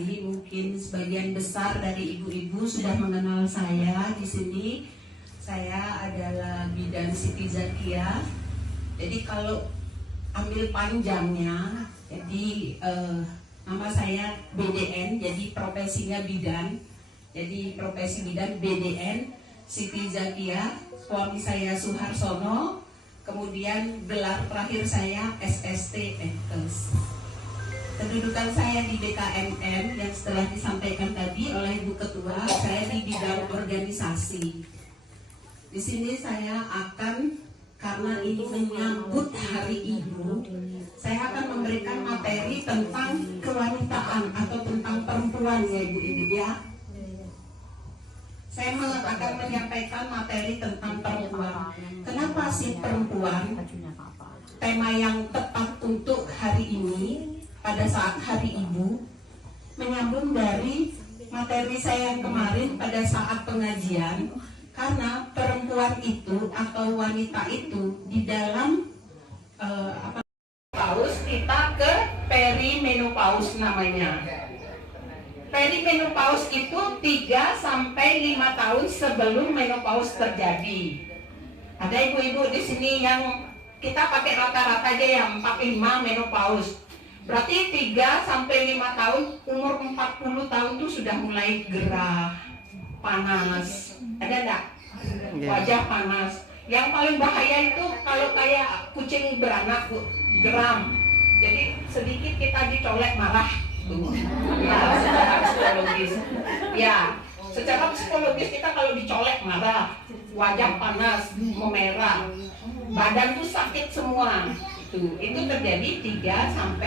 Mungkin sebagian besar dari ibu-ibu sudah mengenal saya di sini. Saya adalah bidan Siti Zakia. Jadi kalau ambil panjangnya, jadi nama saya BDN, jadi profesinya bidan. Jadi profesi bidan BDN Siti Zakia. Suami saya Suharsono. Kemudian gelar terakhir saya SST Enkes. Kedudukan saya di BKMM yang setelah disampaikan tadi oleh Ibu Ketua, saya di bidang organisasi. Di sini saya akan, karena ini menyambut Hari Ibu, saya akan memberikan materi tentang kewanitaan atau tentang perempuan ya Ibu-Ibu ya. Saya akan menyampaikan materi tentang perempuan. Kenapa sih perempuan? Tema yang tepat untuk hari ini pada saat Hari Ibu menyambung dari materi saya yang kemarin pada saat pengajian, karena perempuan itu atau wanita itu di dalam menopause kita ke perimenopause namanya. Perimenopause itu 3-5 tahun sebelum menopause terjadi. Ada ibu-ibu di sini yang kita pakai rata-rata aja ya 45 menopause. Berarti 3-5 tahun, umur 40 tahun tuh sudah mulai gerah, panas. Ada enggak? Wajah panas. Yang paling bahaya itu kalau kayak kucing beranak, geram. Jadi sedikit kita dicolek marah. Ya, secara psikologis. Ya, secara psikologis kita kalau dicolek marah, wajah panas, memerah, badan tuh sakit semua. Itu terjadi 3-5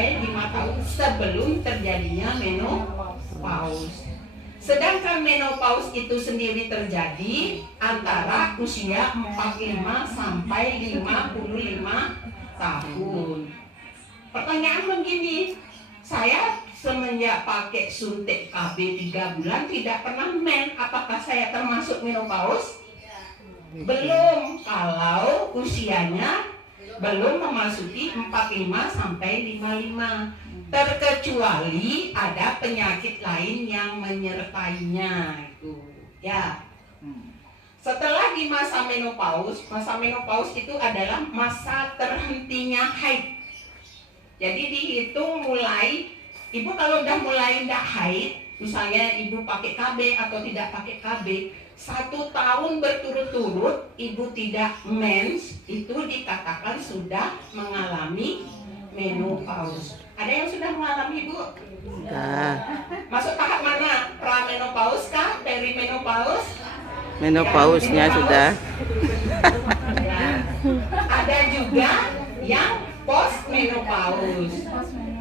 tahun sebelum terjadinya menopause. Sedangkan menopause itu sendiri terjadi antara usia 45 sampai 55 tahun. Pertanyaan begini, saya semenjak pakai suntik KB 3 bulan tidak pernah men, apakah saya termasuk menopause? Belum, kalau usianya belum memasuki 45 sampai 55. Terkecuali ada penyakit lain yang menyertainya itu. Ya. Setelah di masa menopause itu adalah masa terhentinya haid. Jadi dihitung mulai, ibu kalau udah mulai tidak haid, misalnya ibu pakai KB atau tidak pakai KB, 1 tahun berturut-turut ibu tidak mens, itu dikatakan sudah mengalami menopause. Ada yang sudah mengalami ibu? Masuk tahap mana? Pramenopause kah? Perimenopause? Menopausnya sudah. Ya. Ada juga yang postmenopause.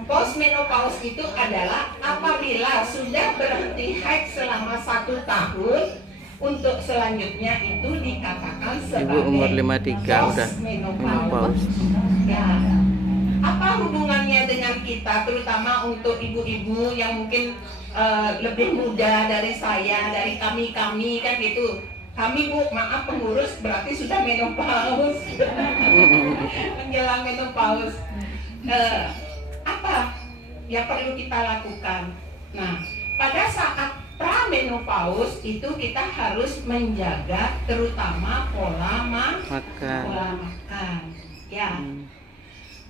Postmenopause itu adalah apabila sudah berhenti haid selama 1 tahun, untuk selanjutnya itu dikatakan sebagai Ibu umur 53 udah menopause. Ya. Apa hubungannya dengan kita, terutama untuk ibu-ibu yang mungkin lebih muda dari saya, dari kami kan gitu. Kami Bu, maaf pengurus berarti sudah menopause. Menjelang menopause. Apa yang perlu kita lakukan? Nah, pada saat pramenopause itu kita harus menjaga terutama pola makan. Ya.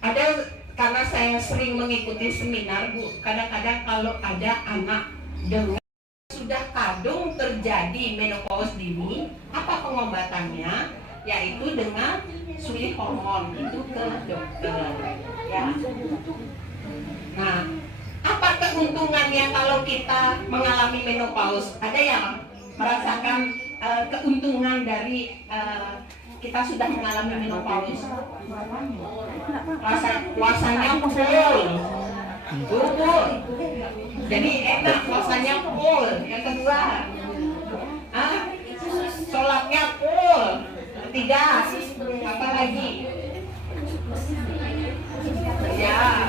Ada, karena saya sering mengikuti seminar Bu, kadang-kadang kalau ada anak dengan sudah kadung terjadi menopause dini, apa pengobatannya? Yaitu dengan suli hormon itu ke dokter. Ya. Nah, apa keuntungannya kalau kita mengalami menopause? Ada yang merasakan keuntungan dari kita sudah mengalami menopause? Puasanya full. Jadi enak, puasanya full. Yang kedua, sholatnya full. Ketiga, apa lagi? Ya,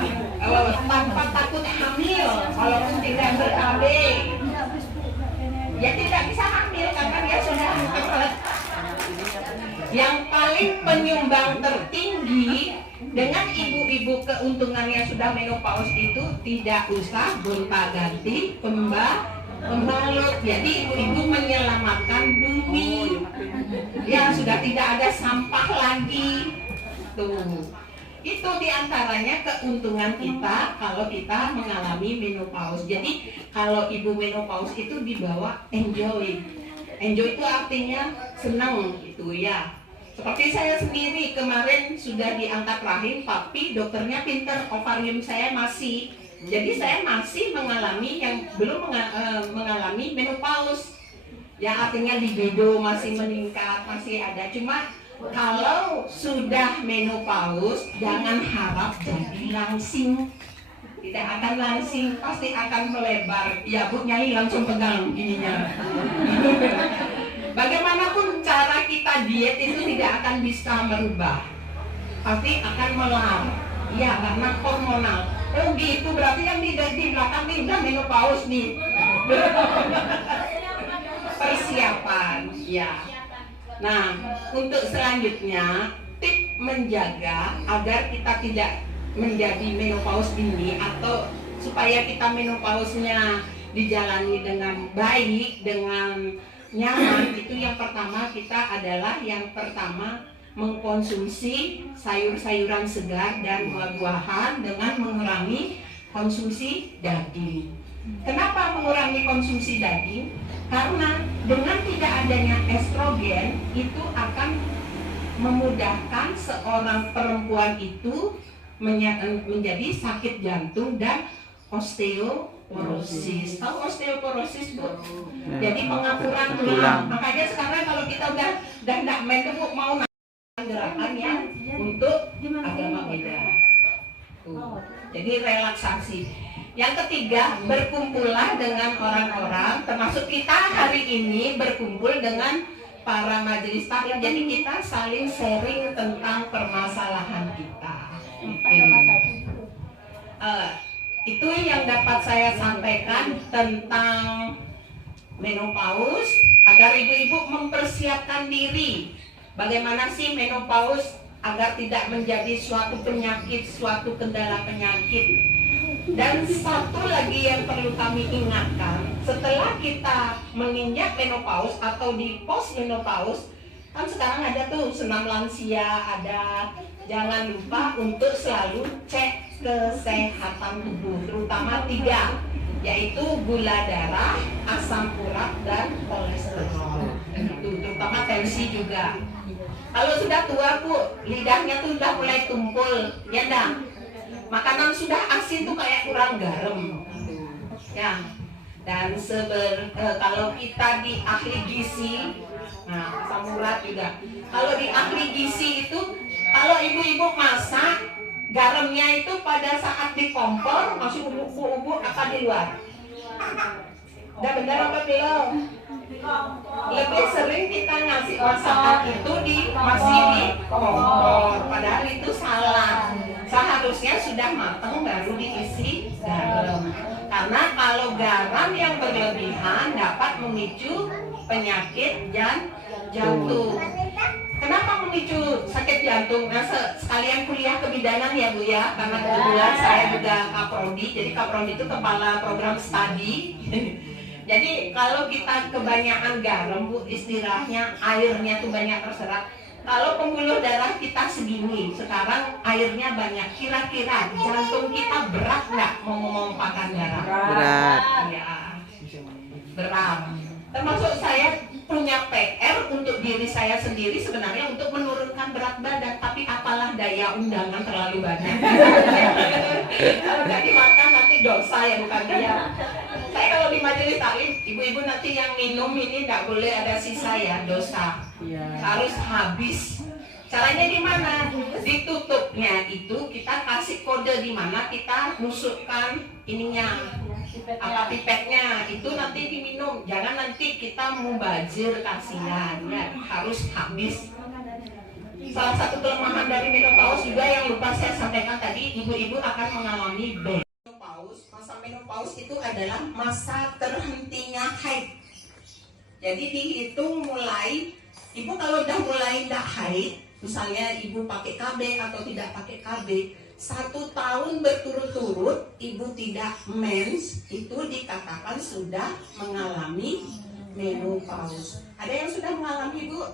tanpa takut hamil, walaupun tidak ber-AB. Ya tidak bisa hamil karena dia sudah yang paling penyumbang tertinggi Dengan ibu-ibu keuntungannya sudah menopause itu tidak usah gonta-ganti pembalut. Jadi ibu-ibu menyelamatkan bumi. Ya sudah tidak ada sampah lagi. Tuh. Itu diantaranya keuntungan kita kalau kita mengalami menopause. Jadi kalau ibu menopause itu dibawa enjoy. Enjoy itu artinya senang gitu ya. Seperti saya sendiri kemarin sudah diangkat rahim, tapi dokternya pinter, ovarium saya masih. Jadi saya masih mengalami yang belum mengalami menopause. Ya artinya libido masih meningkat, masih ada. Cuma kalau sudah menopause jangan harap jadi langsing. Tidak akan langsing, pasti akan melebar. Ya Bu Nyai langsung pegang ininya. Bagaimanapun cara kita diet itu tidak akan bisa merubah, pasti akan melar. Ya karena hormonal. Oh gitu, berarti yang di belakang ini udah menopause nih. Persiapan, ya. Nah, untuk selanjutnya tip menjaga agar kita tidak menjadi menopause dini atau supaya kita menopausnya dijalani dengan baik, dengan nyaman, itu yang pertama kita adalah mengkonsumsi sayur-sayuran segar dan buah-buahan dengan mengurangi konsumsi daging. Kenapa mengurangi konsumsi daging? Karena dengan tidak adanya estrogen itu akan memudahkan seorang perempuan itu menjadi sakit jantung dan osteoporosis. Tahu osteoporosis Bu? Jadi pengapuran tulang. Makanya sekarang kalau kita udah tidak mau gerakan ya untuk agama beda. Jadi relaksasi. Yang ketiga, berkumpullah dengan orang-orang, termasuk kita hari ini berkumpul dengan para majelis taklim. Jadi kita saling sharing tentang permasalahan kita. Itu yang dapat saya sampaikan tentang menopause agar ibu-ibu mempersiapkan diri. Bagaimana sih menopause agar tidak menjadi suatu penyakit, suatu kendala penyakit. Dan satu lagi yang perlu kami ingatkan, setelah kita menginjak menopause atau di post menopause, kan sekarang ada tuh senam lansia, ada. Jangan lupa untuk selalu cek kesehatan tubuh, terutama 3, yaitu gula darah, asam urat, dan kolesterol. Itu terutama tensi juga. Kalau sudah tua Bu, lidahnya tuh udah mulai tumpul, ya dah. Makanan sudah asin tuh kayak kurang garam. Ya. Dan kalau kita di ahli gizi, nah asam urat juga. Kalau di ahli gizi itu, kalau ibu-ibu masak, garamnya itu pada saat di kompor masih ubuk-ubuk apa di luar? Udah benar apa belum? Lebih sering kita ngasih masakan itu masih di kompor, padahal itu salah. Seharusnya sudah matang baru diisi garam. Karena kalau garam yang berlebihan dapat memicu penyakit jantung. Kenapa memicu sakit jantung? Nah, sekalian kuliah kebidanan ya Bu ya, karena kebetulan saya juga kaprodi. Jadi kaprodi itu kepala program studi. Jadi kalau kita kebanyakan garam Bu, istilahnya airnya tuh banyak terserap. Kalau pembuluh darah kita segini, sekarang airnya banyak. Kira-kira jantung kita berat nggak mau memompahkan darah? Berat. Ya, berat. Termasuk saya punya PR untuk diri saya sendiri sebenarnya untuk menurunkan berat badan, tapi apalah daya undangan terlalu banyak. Kalau nggak dimakan nanti dosa ya, bukan dia. Saya kalau di majelis taklim, ibu-ibu nanti yang minum ini nggak boleh ada sisa ya, dosa. Harus habis. Caranya di mana? Ditutupnya itu kita kasih kode di mana kita nusukkan ininya. Apa pipetnya itu nanti diminum, jangan nanti kita mubazir, kasihan ya, harus habis. Salah satu kelemahan dari menopause juga yang lupa saya sampaikan tadi, ibu-ibu akan mengalami menopause. Masa menopause itu adalah masa terhentinya haid. Jadi dihitung mulai, ibu kalau udah mulai tidak haid misalnya ibu pakai KB atau tidak pakai KB, 1 tahun berturut-turut ibu tidak mens, itu dikatakan sudah mengalami menopause. Ada yang sudah mengalami, Bu?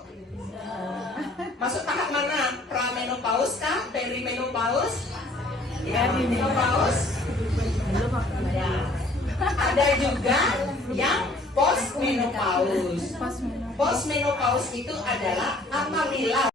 Masuk tahap mana? Pramenopause kah? Perimenopause? Ya, menopause. Ya. Ada juga yang postmenopause. Postmenopause itu adalah apabila